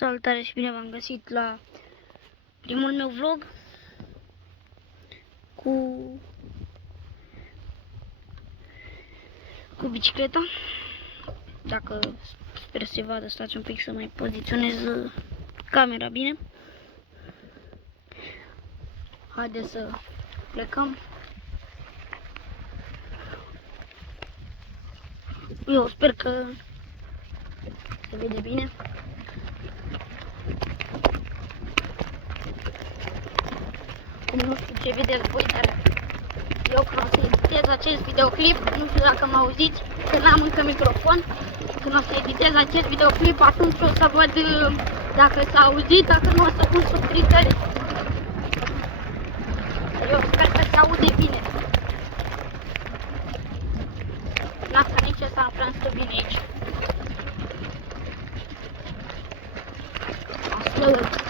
Salutare și bine v-am găsit la primul meu vlog cu bicicleta. Dacă sper să se vadă, stați un pic să mai poziționez camera bine. Haideți să plecăm. Eu sper că se vede bine. Nu știu ce vedeți voi, dar eu când o să editez acest videoclip, nu știu dacă mă auziți, că n-am încă microfon. Când o să editez acest videoclip, atunci o să văd dacă s-a auzit, dacă nu o să pun subtitrări. Eu sper că se aude bine. Lasă nici ăsta nu stă bine aici. Asta